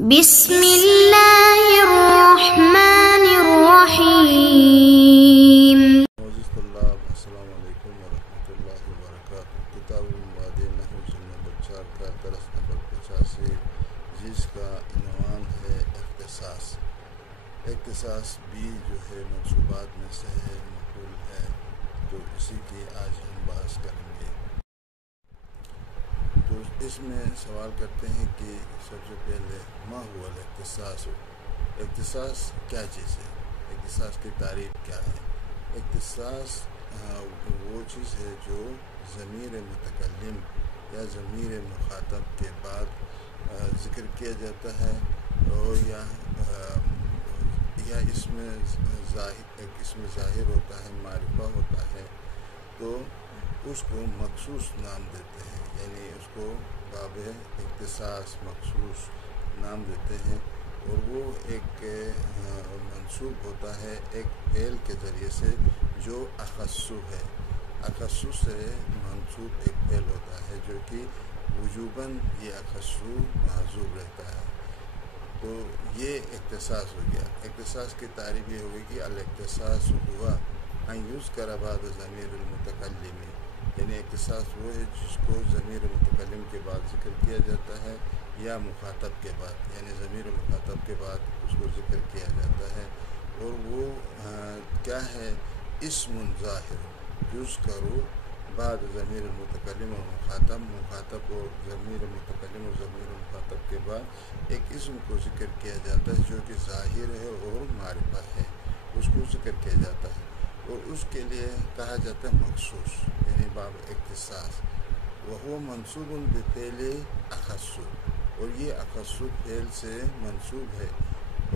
بسم الله الرحمن الرحيم. معزز طلاب السلام علیکم ورحمۃ اللہ وبرکاتہ. کتاب المواد نحو نمبر 4 کا درس نمبر 85 جس کا عنوان ہے اختصاص. اختصاص بھی جو ہے منصوبات میں سے ہے، مفعول ہے، تو اسی کی آج ہم بحث کریں گے. تو اس میں سوال کرتے ہیں کہ سب سے پہلے ما ہوا الاختصاص. اختصاص کیا چیز ہے؟ اختصاص کی تعریف کیا ہے؟ اختصاص وہ چیز ہے جو ضمیر متکلم یا ضمیر مخاطب کے بعد ذکر کیا جاتا ہے، اور یا اس میں ظاہر ہوتا ہے، معرفہ ہوتا ہے، تو اس کو مخصوص نام دیتے ہیں. یعنی اس کو باب اختصاص مخصوص نام دیتے ہیں، اور وہ ایک منسوب ہوتا ہے ایک فعل کے ذریعے سے جو اخصو ہے. اخصو سے منسوب ایک فعل ہوتا ہے جو کہ وجوباً یہ اخصو محذوب رہتا ہے. تو یہ اختصاص ہو گیا. اختصاص کی تعریف یہ ہوگی کہ الاختصاص ہوا ان یذکر بعد ضمیر المتکلم. یعنی اختصاص وہ ہے جس کو ضمیر متکلم کے بعد ذکر کیا جاتا ہے یا مخاطب کے بعد، یعنی ضمیر مخاطب کے بعد اس کو ذکر کیا جاتا ہے. اور وہ کیا ہے؟ اسم ظاہر یذکر بعد ضمیر المتکلم اور مخاطب اور ضمیر متکلم اور ضمیر مخاطب کے بعد ایک اسم کو ذکر کیا جاتا ہے جو کہ ظاہر ہے اور معرفہ ہے، اس کو ذکر کیا جاتا ہے، اور اس کے لیے کہا جاتا ہے مخصوص، یعنی باب اختصاص. وہ منصوب بفعل اخصو، اور یہ اخصو فعل سے منصوب ہے،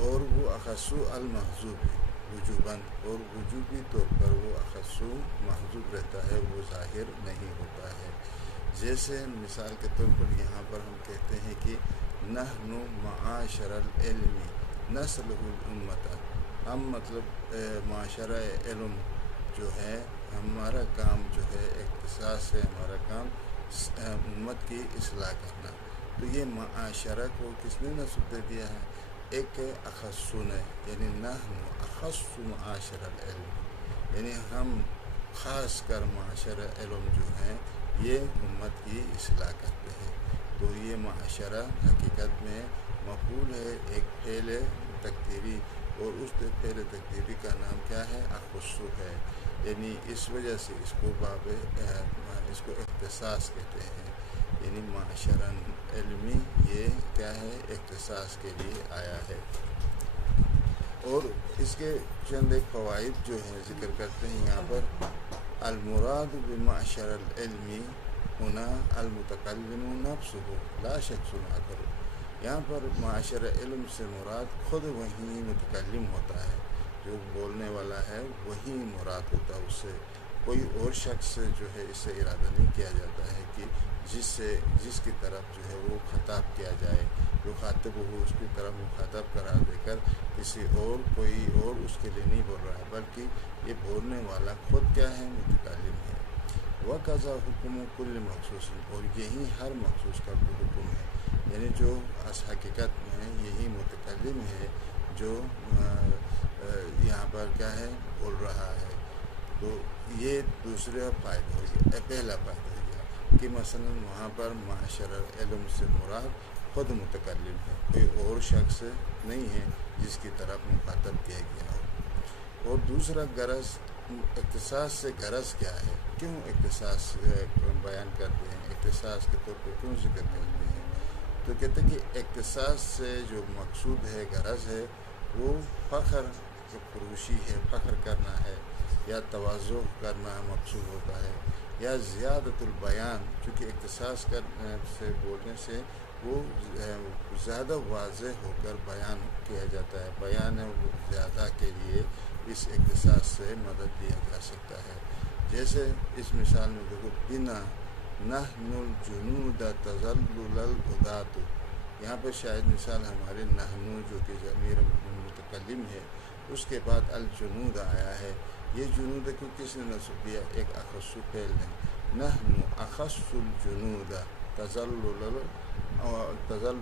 اور وہ اخصو المحذوب ہے وجوباً، اور وجوبی طور پر وہ اخصو محذوب رہتا ہے، وہ ظاہر نہیں ہوتا ہے. جیسے مثال کے طور پر یہاں پر ہم کہتے ہیں کہ نحن معاشر العلم نصلح الامت. ہم مطلب معاشرہ علم جو ہے، ہمارا کام جو ہے اختصاص ہے، ہمارا کام امت کی اصلاح کرنا. تو یہ معاشرہ کو کس نے نسب دے دیا ہے؟ ایک اخصو نے، یعنی نحن اخص معاشر العلم، یعنی ہم خاص کر معاشرہ علم جو ہیں یہ امت کی اصلاح کرتے ہیں. تو یہ معاشرہ حقیقت میں مفعول ہے، ایک فعل تقدیری، اور اس فعل تقدیری کا نام کیا ہے؟ اخصو ہے. یعنی اس وجہ سے اس کو اختصاص کہتے ہیں. یعنی معاشرہ علمی یہ کیا ہے؟ اختصاص کے لیے آیا ہے. اور اس کے چند ایک فوائد جو ہیں ذکر کرتے ہیں یہاں پر. المراد بمعشر العلم هنا المتکلم نفسه لا شخص آخر. یہاں پر معاشر علم سے مراد خود وہی متکلم ہوتا ہے، جو بولنے والا ہے وہی مراد ہوتا ہے. اس سے کوئی اور شخص جو ہے اس سے ارادہ نہیں کیا جاتا ہے کہ جس کی طرف جو ہے وہ خطاب کیا جائے، جو خاطب ہو اس کی طرف مخاطب قرار دے کر کوئی اور اس کے لیے نہیں بول رہا ہے، بلکہ یہ بولنے والا خود کیا ہے؟ متکلم ہے. وَقَضَى حُكْمُ كُلِّ مخصوص، اور یہی ہر مخصوص کا حکم ہے. یعنی جو حقیقت میں یہی متکلم ہے جو یہاں پر کیا ہے؟ بول رہا ہے. تو یہ دوسرا فائدہ ہو گیا. پہلا فائدہ ہو گیا کہ مثلا وہاں پر معاشرہ علم سے مراد خود متکلم ہے، کوئی اور شخص نہیں ہے جس کی طرف مخاطب کیا گیا ہو. اور دوسرا غرض، اختصاص سے غرض کیا ہے؟ کیوں اختصاص بیان کرتے ہیں؟ اختصاص کے طور پر کیوں ذکر کرتے ہیں؟ تو کہتے ہیں کہ اختصاص سے جو مقصود ہے، غرض ہے، وہ فخر فروشی ہے، فخر کرنا ہے، یا تواضع کرنا مقصود ہوتا ہے، یا زیادت البیان، چونکہ اختصاص سے بولنے سے وہ زیادہ واضح ہو کر بیان کیا جاتا ہے. بیان زیادہ کے لیے اس اختصاص سے مدد لیا جا سکتا ہے. جیسے اس مثال میں دیکھو، بنا نحن الجنود تظلل العدات. یہاں پر شاید مثال ہمارے نحن جو کہ ضمیر متکلم ہے، اس کے بعد الجنود آیا ہے. یہ جنود کو کس نے نسب دیا؟ ایک اخصو فعل ہے. نحن اخص الجنود تظلل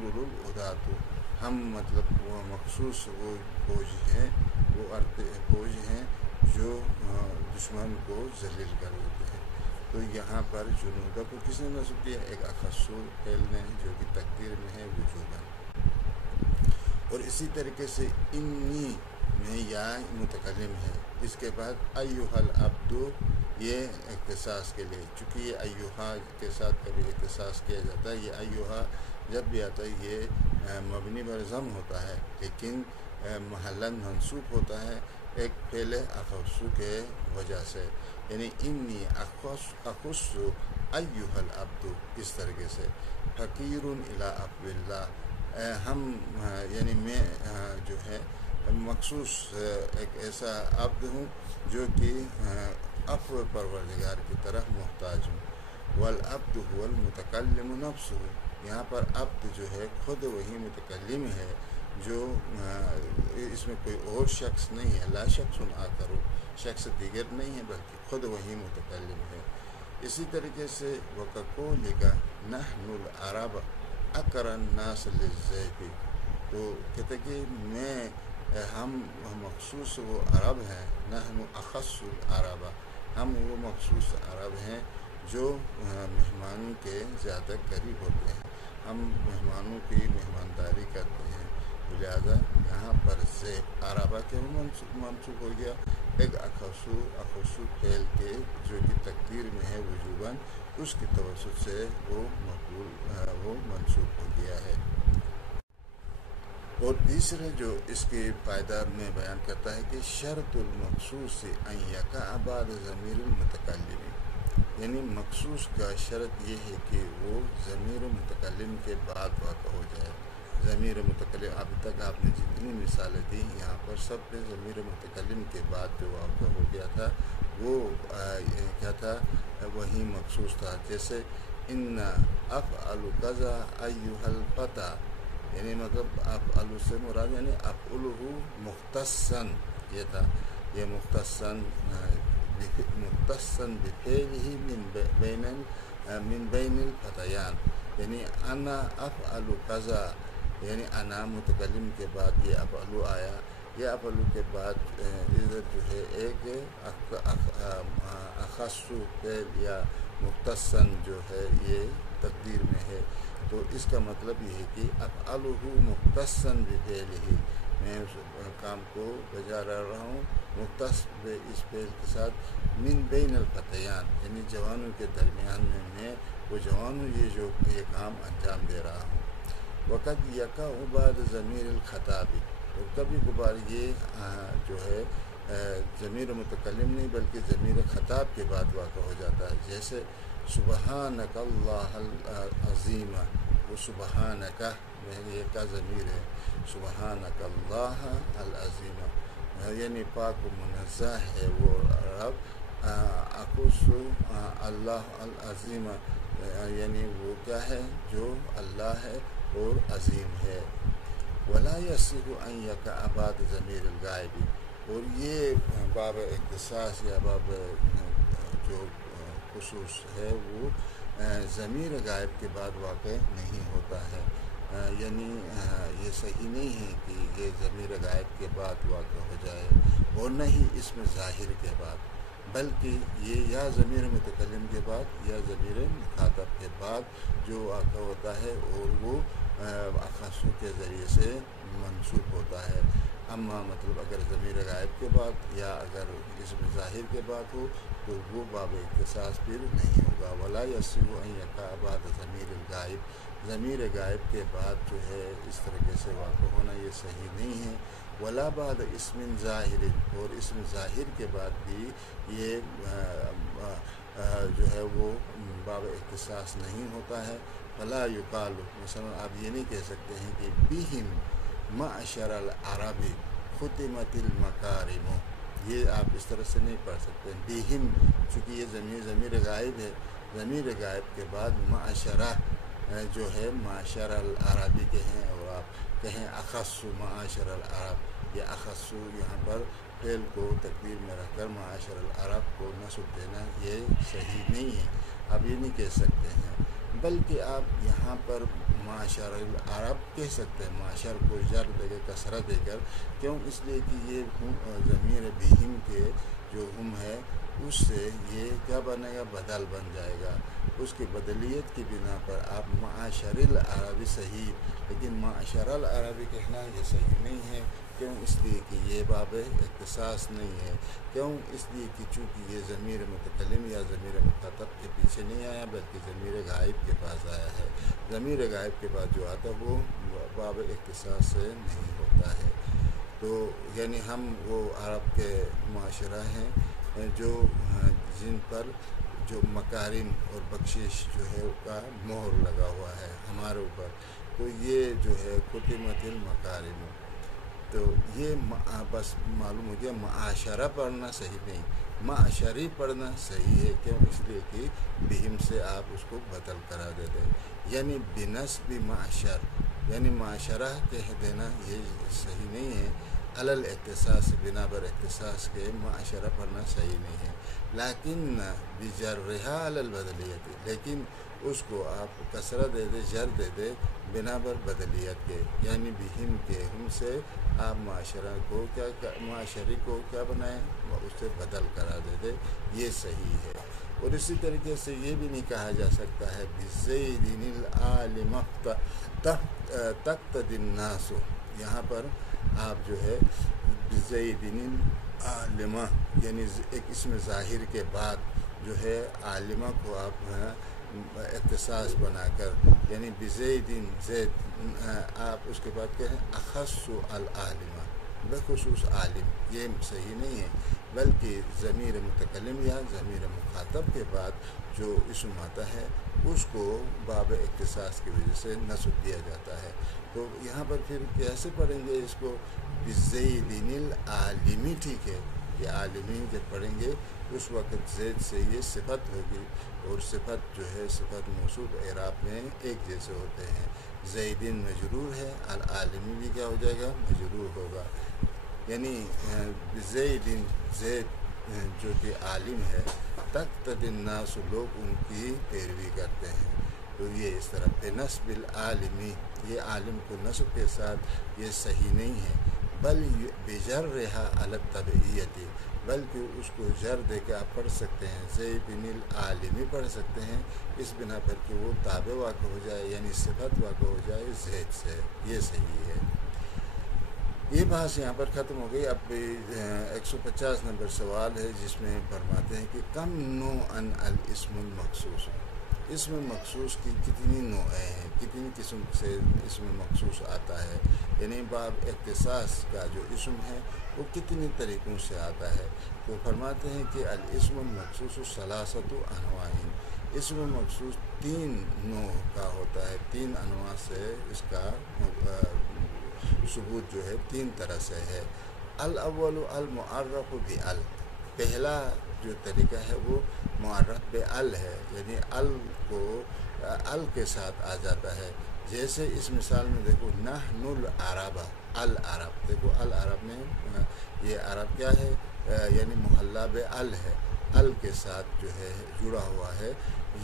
العدات. ہم مطلب وہ مخصوص وہ فوج ہیں، وہ فوج ہیں جو دشمن کو ذلیل کر دیتے ہیں۔ تو یہاں پر جنودا کو کس نے نصب کیا؟ ایک اخصو فعل نے، جو کہ تقدیر میں ہے وجوباً۔ اور اسی طریقے سے انی میں یا متکلم ہے، اس کے بعد ایھا العبد یہ اختصاص کے لیے، چونکہ یہ ایھا کے ساتھ کبھی اختصاص کیا جاتا ہے، یہ ایھا جب بھی آتا ہے یہ مبنی بر ضم ہوتا ہے، لیکن محلاً منصوب ہوتا ہے ایک فعل اخصو کے وجہ سے، یعنی انی اخص ایھا العبد، اس طریقے سے فقیر الی عفو اللہ، ہم یعنی میں جو ہے مخصوص ایک ایسا عبد ہوں جو کہ عفو پروردگار کی طرف محتاج ہوں۔ والعبد هو المتکلم نفسہ، یہاں پر عبد جو ہے خود وہی متکلم ہے، جو اس میں کوئی اور شخص نہیں ہے، لا شخص آخر، شخص دیگر نہیں ہے بلکہ خود وہی متکلم ہے۔ اسی طریقے سے وَقَقُولِكَ نَحْنُ الْعَرَبَ أَقْرَبُ النَّاسِ لِلذَّیْفِ، تو کہتے کہ ہم مخصوص وہ عرب ہیں، نحن اخص العرب، ہم وہ مخصوص عرب ہیں جو مہمانوں کے زیادہ قریب ہوتے ہیں، ہم مہمانوں کی مہمانداری کرتے ہیں، لہذا یہاں پر ضیف عربہ کے منصوب ہو گیا ایک اخصو فعل کے جو کہ تقدیر میں ہے وجوباً، اس کی توسط سے وہ منصوب ہو گیا ہے۔ اور تیسرے جو اس کے فائدہ میں بیان کرتا ہے کہ شرط المخصوص ان یقع بعد ضمیر المتکلم، یعنی مخصوص کا شرط یہ ہے کہ وہ ضمیر متکلم کے بعد واقع ہو جائے۔ ضمیر متکلم اب تک آپ نے جتنی مثالیں دی یہاں پر سب پہ ضمیر متکلم کے بعد جو واقع ہو گیا تھا وہ کیا تھا؟ وہی مخصوص تھا، جیسے ان افعل کذا ایھا الفتى، یعنی مطلب افعل سے مراد یعنی افعلہ مختصاً، یہ تھا، یہ مختصاً بفعلہ من بین الفتیان، یعنی انا افعل کذا، یعنی انا متکلم کے بعد یہ افعل آیا، یہ افعل کے بعد ادھر جو ہے ایک اخص فعل یا مختصاً جو ہے یہ تقدیر میں ہے، تو اس کا مطلب یہ ہے کہ افعلہ مختصاً بفعلہ، میں اس کام کو بجا رہا ہوں مختص اس فعل کے ساتھ، من بین الفتیان، یعنی جوانوں کے درمیان میں وہ جوان ہوں یہ کام انجام دے رہا ہوں۔ وقد یقع بعد ضمیر الخطاب، اور کبھی کبھار یہ جو ہے ضمیر متکلم نہیں بلکہ ضمیر خطاب کے بعد واقع ہو جاتا ہے، جیسے سبحانک اللہ العظیم، وہ سبحانک یہ کا ضمیر ہے، سبحانک اللہ العظیم، یعنی پاک و منزہ ہے وہ رب، اخص اللہ العظیم، یعنی وہ کیا ہے جو اللہ ہے اور عظیم ہے۔ ولا یصح ان یقع بعد ضمیر الغائب، اور یہ باب اختصاص یا باب جو خصوص ہے وہ ضمیر غائب کے بعد واقع نہیں ہوتا ہے، یعنی یہ صحیح نہیں ہے کہ یہ ضمیر غائب کے بعد واقع ہو جائے، اور نہ ہی اسم ظاہر کے بعد، بلکہ یہ یا ضمیر متکلم کے بعد یا ضمیر مخاطب کے بعد جو واقع ہوتا ہے اور وہ اخصو کے ذریعے سے منصوب ہوتا ہے۔ اما مطلب اگر ضمیر غائب کے بعد یا اگر اسم ظاہر کے بعد ہو تو وہ باب اختصاص پھر نہیں ہوگا۔ ولا یصح ان یقع بعد ضمیر الغائب، ضمیر غائب کے بعد جو ہے اس طریقے سے واقع ہونا یہ صحیح نہیں ہے۔ ولا بعد اسم ظاہر، اور اسم ظاہر کے بعد بھی یہ جو ہے وہ باب اختصاص نہیں ہوتا ہے۔ فلا یقال، مثلا آپ یہ نہیں کہہ سکتے ہیں کہ بہم معشر العرب ختمت المکارم، یہ آپ اس طرح سے نہیں پڑھ سکتے۔ بہم چونکہ یہ ضمیر غائب ہے، ضمیر غائب کے بعد معاشرہ جو ہے معاشر العربی کہیں، اور آپ کہیں اخص معاشر العرب، یہ اخص یہاں پر فعل کو تقدیر میں رکھ کر معاشر العرب کو نصب دینا یہ صحیح نہیں ہے، آپ یہ نہیں کہہ سکتے ہیں، بلکہ آپ یہاں پر معاشر العرب کہہ سکتے ہیں، معاشر کو جر دے کر کسرہ دے کر، کیوں؟ اس لیے کہ یہ ضمیر بہم کے جو ہم ہے اس سے یہ کیا بنے گا؟ بدل بن جائے گا، اس کی بدلیت کی بنا پر آپ معاشر العربی صحیح، لیکن معاشر العربی کہنا یہ صحیح نہیں ہے، کیوں؟ اس لیے کہ یہ باب اختصاص نہیں ہے، کیوں؟ اس لیے کہ چونکہ یہ ضمیر متکلم یا ضمیر مخاطب کے پیچھے نہیں آیا بلکہ ضمیر غائب کے پاس آیا ہے، ضمیر غائب کے بعد جو آتا وہ باب اختصاص سے نہیں ہوتا ہے۔ تو یعنی ہم وہ عرب کے معاشرہ ہیں جو جن پر جو مکارم اور بخشش جو ہے کا مہر لگا ہوا ہے ہمارے اوپر، تو یہ جو ہے قتمت المکارم، تو یہ بس معلوم ہو گیا معاشرہ پڑھنا صحیح نہیں، معاشری پڑھنا صحیح ہے، کیوں؟ اس لیے کہ بہم سے آپ اس کو بدل کرا دیتے، یعنی بنسب معاشر، یعنی معاشرہ کہہ دینا یہ صحیح نہیں ہے، علل اختصاص، بنا بر اختصاص کے معاشرہ پڑھنا صحیح نہیں ہے، لیکن بجرہا علی البدلیت، لیکن اس کو آپ کسرہ دے دے، جر دے دے بنا بر بدلیت کے، یعنی بہم کے ہم سے آپ معاشرہ کو معاشری کو کیا بنائیں؟ اس سے بدل کرا دے دے، یہ صحیح ہے۔ اور اسی طریقے سے یہ بھی نہیں کہا جا سکتا ہے بزید العالم تقتدی الناس، یہاں پر آپ جو ہے بزید العالمہ، یعنی ایک اسم ظاہر کے بعد جو ہے عالمہ کو آپ اختصاص بنا کر، یعنی بزید زید، آپ اس کے بعد کہیں اخص العالمہ، بخصوص عالم، یہ صحیح نہیں ہے، بلکہ ضمیر متکلم یا ضمیر مخاطب کے بعد جو اسم آتا ہے اس کو باب اختصاص کی وجہ سے نصب دیا جاتا ہے۔ تو یہاں پر پھر کیسے پڑھیں گے اس کو؟ بزید العالمی، ٹھیک ہے، یہ عالمی جب پڑھیں گے اس وقت زید سے یہ صفت ہوگی، اور صفت جو ہے صفت موصوف اعراب میں ایک جیسے ہوتے ہیں، زیدین مجرور ہے، العالمی بھی کیا ہو جائے گا؟ مجرور ہوگا، یعنی زیدین زید جو کہ عالم ہے، تقتدی الناس، لوگ ان کی پیروی کرتے ہیں، تو یہ اس طرح پہ نصب العالمی، یہ عالم کو نصب کے ساتھ یہ صحیح نہیں ہے، بل بجرہا علی التبعیت، بلکہ اس کو جر دے کے آپ پڑھ سکتے ہیں، زید العالمی پڑھ سکتے ہیں، اس بنا پر کہ وہ تابع واقع ہو جائے، یعنی صفت واقع ہو جائے زید سے، یہ صحیح ہے۔ یہ بحث یہاں پر ختم ہو گئی۔ اب 150 نمبر سوال ہے جس میں فرماتے ہیں کہ کم نوعاً الاسم المخصوص، اسم مخصوص کی کتنی نوعیں ہیں، کتنی قسم سے اسم مخصوص آتا ہے، یعنی باب اختصاص کا جو اسم ہے وہ کتنی طریقوں سے آتا ہے۔ تو فرماتے ہیں کہ الاسم المخصوص ثلاثۃ انواع، اسم مخصوص 3 نوع کا ہوتا ہے، 3 انواع سے اس کا ثبوت جو ہے 3 طرح سے ہے۔ الاول المعرف بال، پہلا جو طریقہ ہے وہ معرف بال ہے، یعنی ال کو ال کے ساتھ آ جاتا ہے، جیسے اس مثال میں دیکھو نحن العرب، العرب، دیکھو العرب میں یہ عرب کیا ہے؟ یعنی محلہ بال ہے، ال کے ساتھ جو ہے جڑا ہوا ہے،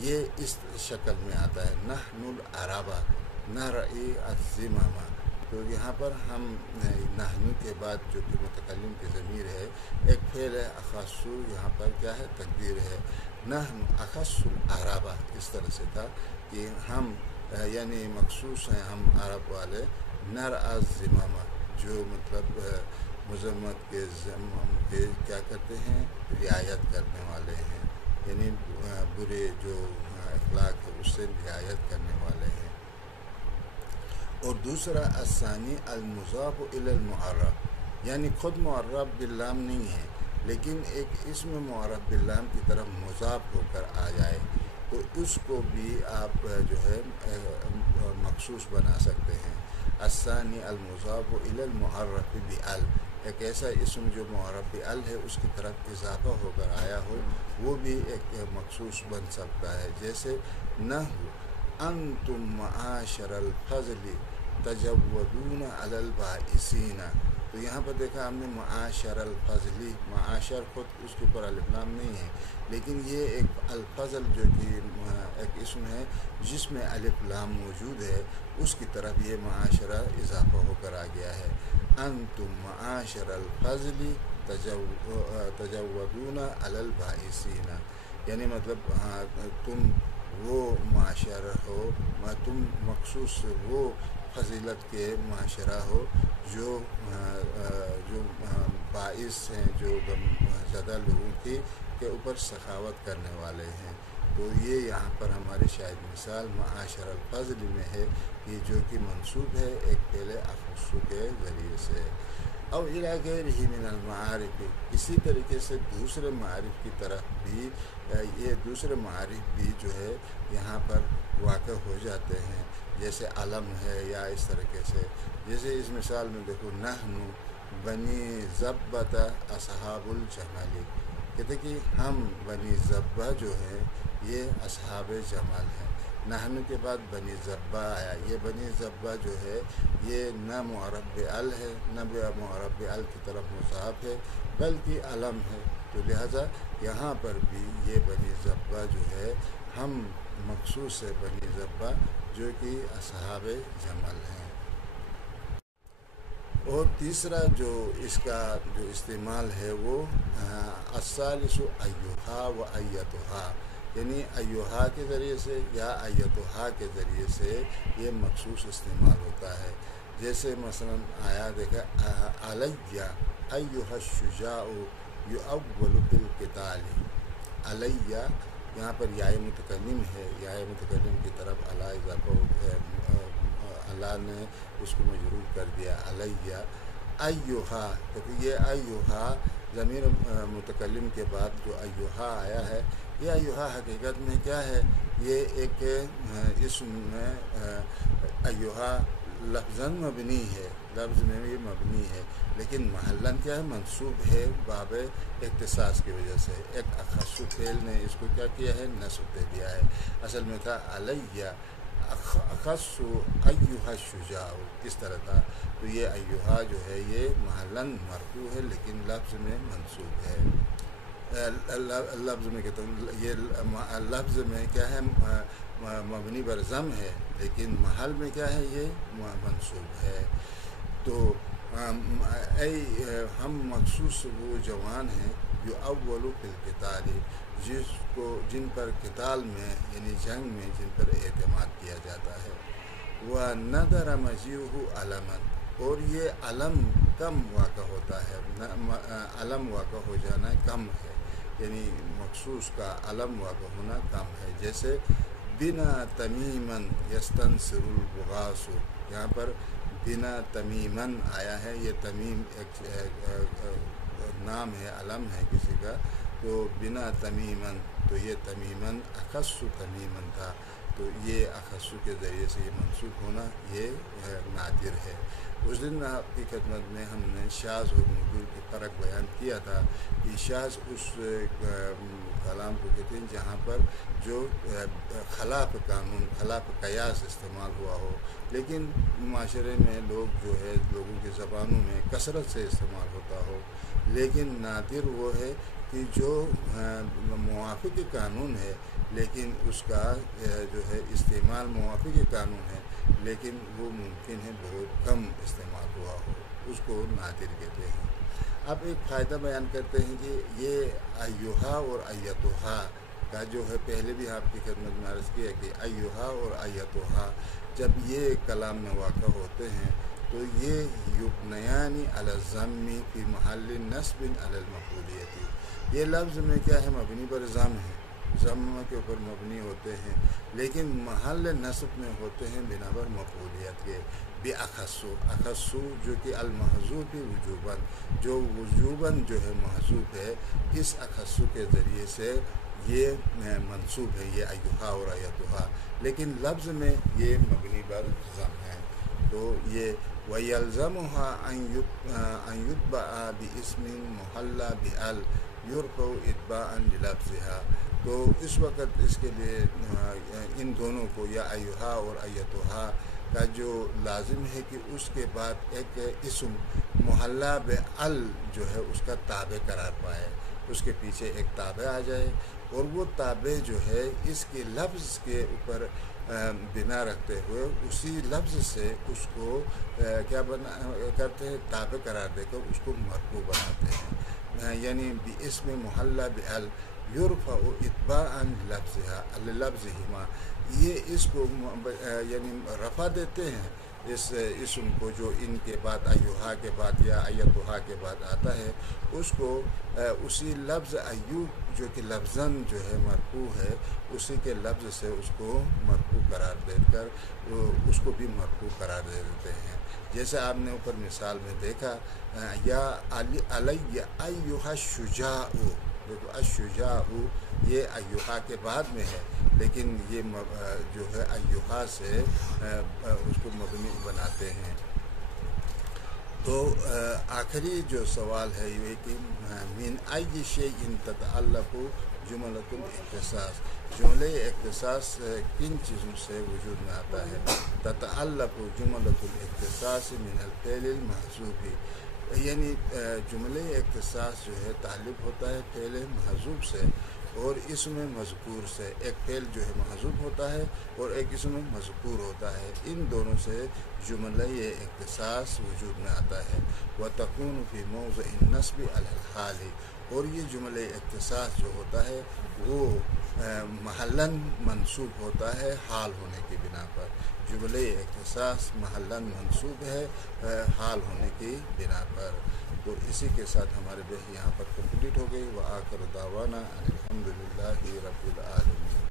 یہ اس شکل میں آتا ہے، نحن العرب نرعی الزمام۔ تو یہاں پر ہم نحن کے بعد جو کہ متکلم کی ضمیر ہے، ایک فعل ہے اخصو، یہاں پر کیا ہے؟ تقدیر ہے، نحن اخص العرب، اس طرح سے تھا کہ ہم یعنی مخصوص ہیں ہم عرب والے، نرعی الزمام، جو مطلب مذمت کے کیا کرتے ہیں؟ رعایت کرنے والے ہیں، یعنی برے جو اخلاق ہے اس سے رعایت کرنے والے ہیں۔ اور دوسرا الثانی المضاف الی المعرف، یعنی خود معرف باللام نہیں ہے لیکن ایک اسم معرف باللام کی طرف مضاف ہو کر آ جائے، تو اس کو بھی آپ جو ہے مخصوص بنا سکتے ہیں۔ الثانی المضاف الی المعرف بال، ایک ایسا اسم جو معرف بال ہے اس کی طرف اضافہ ہو کر آیا ہو، وہ بھی ایک مخصوص بن سکتا ہے، جیسے نحو انتم معاشر الفضل تجودون علی البائسین، تو یہاں پر دیکھا ہم نے معاشر الفضلی، معاشر خود اس کے اوپر الف لام نہیں ہے، لیکن یہ ایک الفضل جو کہ ایک اسم ہے جس میں الف لام موجود ہے، اس کی طرف یہ معاشرہ اضافہ ہو کر آ گیا ہے۔ انتم معاشر الفضل تجودون علی البائسین، یعنی مطلب تم وہ معاشرہ ہو، تم مخصوص وہ فضیلت کے معاشرہ ہو جو باعث ہیں، جو غم زدہ لوگوں کے اوپر سخاوت کرنے والے ہیں۔ تو یہ یہاں پر ہماری شاید مثال معاشر الفضل میں ہے، یہ جو کہ منسوب ہے ایک پہلے اخصو کے ذریعے سے۔ او الی غیرہ من المعارف، اسی طریقے سے دوسرے معارف کی طرف بھی یہ دوسرے معارف بھی جو ہے یہاں پر واقع ہو جاتے ہیں، جیسے علم ہے یا اس طریقے سے، جیسے اس مثال میں دیکھو نحن بنی ضبۃ اصحاب الجمل، کہتے کہ ہم بنی ضبہ جو ہیں یہ اصحاب جمل ہیں۔ نحن کے بعد بنی ضبہ آیا، یہ بنی ضبہ جو ہے یہ نہ معرب ال ہے، نہ معرب ال کی طرف مضاف ہے، بلکہ علم ہے، تو لہٰذا یہاں پر بھی یہ بنی ضبہ جو ہے ہم مخصوص ہے بنی ضبہ جو کہ اصحاب جمل ہیں۔ اور تیسرا جو اس کا جو استعمال ہے وہ الثالث ایھا و ایتھا، یعنی ایھا کے ذریعے سے یا ایتھا کے ذریعے سے یہ مخصوص استعمال ہوتا ہے۔ جیسے مثلا آیا دیکھا علیہ ایھا الشجاع یؤول بالقتال، علیہ یہاں پر یا متکلم ہے، یا متکلم کی طرف علی اضافہ اللہ نے اس کو مجرور کر دیا علیہ ایھا، کیونکہ یہ ایھا ضمیر متکلم کے بعد جو ایھا آیا ہے، یہ ایھا حقیقت میں کیا ہے، یہ ایک اسم میں ایھا لفظاً مبنی ہے، لفظ میں یہ مبنی ہے، لیکن محلاً کیا ہے، منصوب ہے باب اختصاص کی وجہ سے، ایک اخص فعل نے اس کو کیا کیا ہے، نصب دے دیا ہے۔ اصل میں تھا علیہ اخص ایھا الشجاع، اس طرح تھا، تو یہ ایھا جو ہے یہ محلاً مرفوع ہے لیکن لفظ میں منصوب ہے۔ لفظ میں کہتا ہوں یہ لفظ میں کیا ہے، مبنی بر ضم ہے، لیکن محل میں کیا ہے، یہ منصوب ہے۔ تو ہم مخصوص وہ جوان ہیں جو اول فی القتال، جن پر قتال میں یعنی جنگ میں جن پر اعتماد کیا جاتا ہے۔ وَنَدَرَ مَجِيئُهُ عَلَمًا، اور یہ علم کم واقع ہوتا ہے، علم واقع ہو جانا کم ہے، یعنی مخصوص کا علم واقع ہونا کم ہے۔ جیسے بنا تمیمن یستنصر البغاث، یہاں پر بنا تمیمن آیا ہے، یہ تمیم ایک نام ہے، علم ہے کسی کا، تو بنا تمیمن، تو یہ تمیمن اخص تمیمن تھا، تو یہ اخص کے ذریعے سے یہ منسوب ہونا یہ نادر ہے۔ اس دن آپ کی خدمت میں ہم نے شاذ اور موضوع کی فرق بیان کیا تھا کہ شاذ اس کلام کو کہتے ہیں جہاں پر جو خلاف قانون، خلاف قیاس استعمال ہوا ہو، لیکن معاشرے میں لوگ جو ہے لوگوں کی زبانوں میں کثرت سے استعمال ہوتا ہو، لیکن نادر وہ ہے کہ جو موافق قانون ہے لیکن اس کا جو ہے استعمال موافق قانون ہے لیکن وہ ممکن ہے بہت کم استعمال ہوا ہو، اس کو نادر کہتے ہیں۔ اب ایک فائدہ بیان کرتے ہیں کہ یہ ایھا اور ایتھا کا جو ہے پہلے بھی آپ کی خدمت میں عرض کیا کہ ایھا اور ایتھا جب یہ کلام میں واقع ہوتے ہیں تو یہ یبنیان علی الضم فی محل نصب علی المفعولیت، یہ لفظ میں کیا ہے، مبنی پر ضم ہے، ضم کے اوپر مبنی ہوتے ہیں، لیکن محل نصب میں ہوتے ہیں بنا پر مفعولیت کے، باخصو، اخصو جو کہ المحذوف وجوباً، جو وجوباً جو ہے محذوف ہے، اس اخصو کے ذریعے سے یہ منصوب ہے یہ ایھا اور ایتھا، لیکن لفظ میں یہ مبنی پر ضم ہے۔ تو یہ وَيَلْزَمُهَا أَن يُتْبَعَ بِاسْمٍ مُحَلَّى بِأَلْ يُرْفَعُ إِتْبَاعًا لِلَفْظِهَا، تو اس وقت اس کے لیے ان دونوں کو یا ایھا اور ایتھا کا جو لازم ہے کہ اس کے بعد ایک اسم محلہ بال جو ہے اس کا تابع قرار پائے، اس کے پیچھے ایک تابع آ جائے، اور وہ تابع جو ہے اس کے لفظ کے اوپر بنا رکھتے ہوئے اسی لفظ سے اس کو کیا کرتے ہیں، تابع قرار دے کر اس کو مرفوع بناتے ہیں. یعنی باسم محلہ بال یرفع اتباعا للفظہما، یہ اس کو یعنی رفع دیتے ہیں اس اسم کو جو ان کے بعد ایوہا کے بعد یا ایتھا کے بعد آتا ہے، اس کو اسی لفظ ایوب جو کہ لفظاً جو ہے مرفوع ہے، اسی کے لفظ سے اس کو مرفوع قرار دے کر اس کو بھی مرفوع قرار دے دیتے ہیں. جیسے آپ نے اوپر مثال میں دیکھا، یا علیہ ایھا الشجاع، دیکھو الشجاع یہ ایھا کے بعد میں ہے، لیکن یہ جو ہے ایھا سے اس کو مبنی بناتے ہیں. تو آخری جو سوال ہے یہ کہ من ای شیء تتعلق جملۃ الاختصاص، جملہ اختصاص کن چیزوں سے وجود میں آتا ہے؟ تتعلق جملۃ الاختصاص من الفعل المحذوف، یعنی جملہ اختصاص جو ہے تعلق ہوتا ہے فعل محذوف سے اور اسم مذکور سے. ایک فعل جو ہے محذوف ہوتا ہے اور ایک اسم مذکور ہوتا ہے، ان دونوں سے جملہ اختصاص وجود میں آتا ہے. وتکون فی موضع النصب علی الحال، اور یہ جملہ اختصاص جو ہوتا ہے وہ محلاً منصوب ہوتا ہے حال ہونے کی بنا پر. جملہ اختصاص محلاً منصوب ہے حال ہونے کی بنا پر. تو اسی کے ساتھ ہمارے بحث یہاں پر کمپلیٹ ہو گئی. وآخر دعوانا ان الحمد للہ رب العالمین.